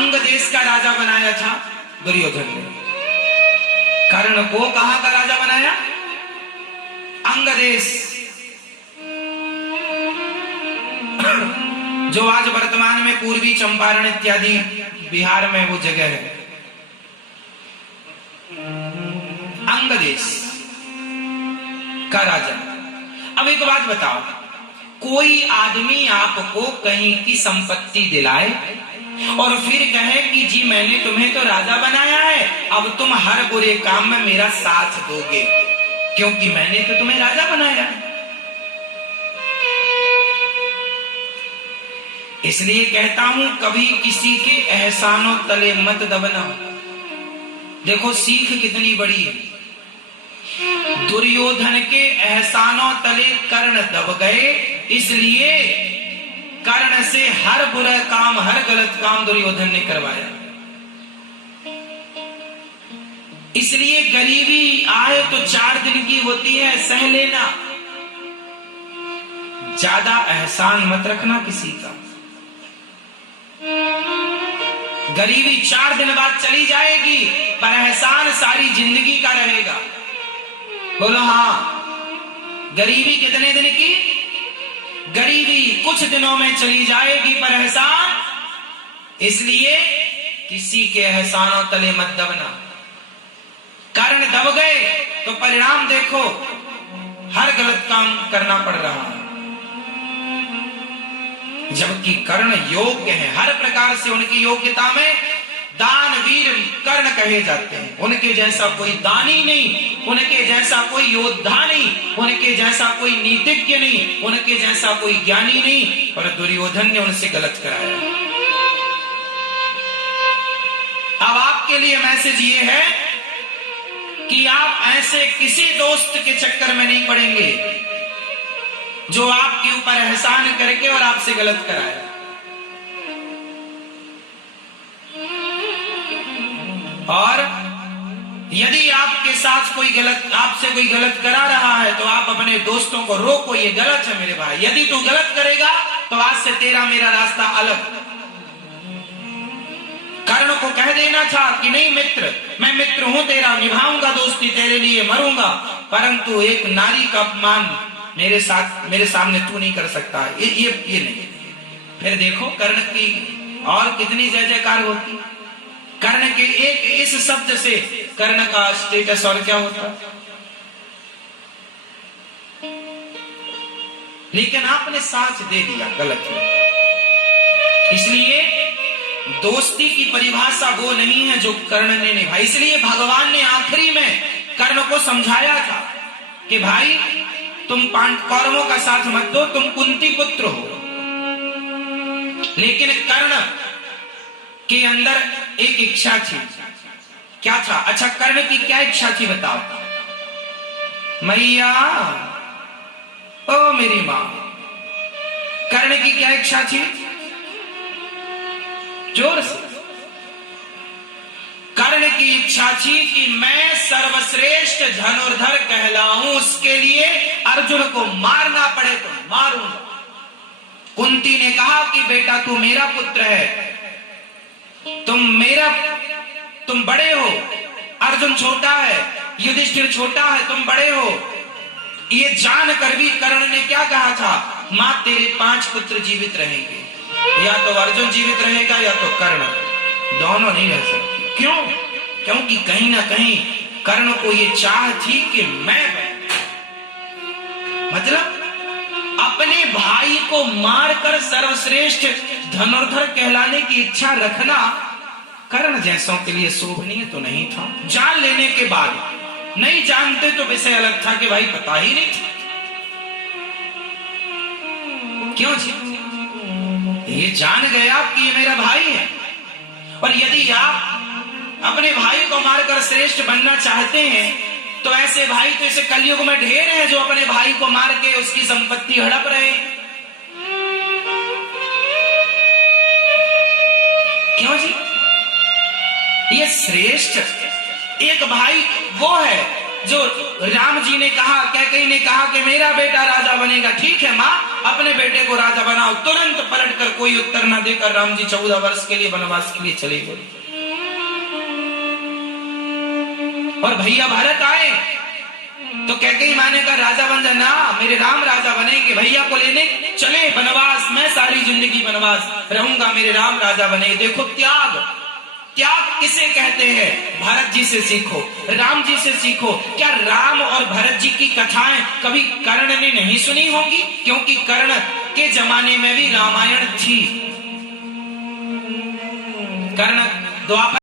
अंग देश का राजा बनाया था दुर्योधन ने। कर्ण को कहां का राजा बनाया? अंग देश, जो आज वर्तमान में पूर्वी चंपारण इत्यादि बिहार में वो जगह है, अंग देश का राजा। अब एक बात बताओ, कोई आदमी आपको कहीं की संपत्ति दिलाए और फिर कहे कि जी मैंने तुम्हें तो राजा बनाया है, अब तुम हर बुरे काम में मेरा साथ दोगे क्योंकि मैंने तो तुम्हें राजा बनाया है। इसलिए कहता हूं कभी किसी के एहसानों तले मत दबना। देखो सीख कितनी बड़ी है। दुर्योधन के एहसानों तले कर्ण दब गए, इसलिए कर्ण से हर बुरा काम, हर गलत काम दुर्योधन ने करवाया। इसलिए गरीबी आए तो 4 दिन की होती है, सह लेना, ज्यादा एहसान मत रखना किसी का। गरीबी 4 दिन बाद चली जाएगी, पर एहसान सारी जिंदगी का रहेगा। बोलो हाँ। गरीबी कितने दिन की? गरीबी कुछ दिनों में चली जाएगी, पर एहसान, इसलिए किसी के एहसानों तले मत दबना। कर्ण दब गए तो परिणाम देखो, हर गलत काम करना पड़ रहा है। जबकि कर्ण योग्य है, हर प्रकार से उनकी योग्यता में दानवीर कर्ण कहे जाते हैं। उनके जैसा कोई दानी नहीं, उनके जैसा कोई योद्धा नहीं, उनके जैसा कोई नीतिज्ञ नहीं, उनके जैसा कोई ज्ञानी नहीं, पर दुर्योधन ने उनसे गलत कराया। अब आपके लिए मैसेज ये है कि आप ऐसे किसी दोस्त के चक्कर में नहीं पड़ेंगे जो आपके ऊपर एहसान करके और आपसे गलत कराए। और यदि आपके साथ कोई गलत, आपसे कोई गलत करा रहा है तो आप अपने दोस्तों को रोको, ये गलत है मेरे भाई, यदि तू गलत करेगा तो आज से तेरा मेरा रास्ता अलग। कर्ण को कह देना था कि नहीं मित्र, मैं मित्र हूं तेरा, निभाऊंगा दोस्ती, तेरे लिए मरूंगा, परंतु एक नारी का अपमान मेरे सामने तू नहीं कर सकता। ये नहीं। फिर देखो कर्ण की और कितनी जय जयकार होती। कर्ण के एक इस शब्द से कर्ण का स्टेटस और क्या होता। लेकिन आपने साथ दे दिया, गलत है। इसलिए दोस्ती की परिभाषा वो नहीं है जो कर्ण ने निभाई। इसलिए भगवान ने आखिरी में कर्ण को समझाया था कि भाई तुम कौरवों का साथ मत दो, तुम कुंती पुत्र हो। लेकिन कर्ण के अंदर एक इच्छा थी। क्या था? अच्छा, कर्ण की क्या इच्छा थी बताओ। मैया, ओ मेरी मां, कर्ण की क्या इच्छा थी? जोर से। कर्ण की इच्छा थी कि मैं सर्वश्रेष्ठ धनुर्धर कहलाऊं, उसके लिए अर्जुन को मारना पड़े तो मारूंगा। कुंती ने कहा कि बेटा तू मेरा पुत्र है, तुम बड़े हो, अर्जुन छोटा है, युधिष्ठिर छोटा है, तुम बड़े हो। ये जानकर भी कर्ण ने क्या कहा था? मां तेरे 5 पुत्र जीवित रहेंगे, या तो अर्जुन जीवित रहेगा या तो कर्ण, दोनों नहीं रह सकते। क्यों? क्योंकि कहीं ना कहीं कर्ण को ये चाह थी कि मैं, मतलब अपने भाई को मारकर सर्वश्रेष्ठ धनुर्धर कहलाने की इच्छा रखना कर्ण जैसों के लिए शोभनीय तो नहीं था। जान लेने के बाद, नहीं जानते तो विषय अलग था कि भाई पता ही नहीं था। क्यों जी? ये जान गए आप कि ये मेरा भाई है, और यदि आप अपने भाई को मारकर श्रेष्ठ बनना चाहते हैं तो ऐसे भाई तो इसे कलयुग में ढेर है जो अपने भाई को मार के उसकी संपत्ति हड़प रहे। क्यों जी? ये श्रेष्ठ एक भाई वो है जो राम जी ने कहा, कैकेयी ने कहा कि मेरा बेटा राजा बनेगा। ठीक है मां, अपने बेटे को राजा बनाओ। तुरंत पलटकर कोई उत्तर न देकर राम जी 14 वर्ष के लिए वनवास के लिए चले गए। और भैया भारत आए तो कैकेयी माँ ने कहा राजा बन जा। ना, मेरे राम राजा बनेंगे। भैया को लेने चले वनवास, मैं सारी जिंदगी वनवास रहूंगा, मेरे राम राजा बने। देखो त्याग, त्याग किसे कहते हैं? भरत जी से सीखो, राम जी से सीखो। क्या राम और भरत जी की कथाएं कभी कर्ण ने नहीं सुनी होंगी? क्योंकि कर्ण के जमाने में भी रामायण थी। कर्ण द्वापर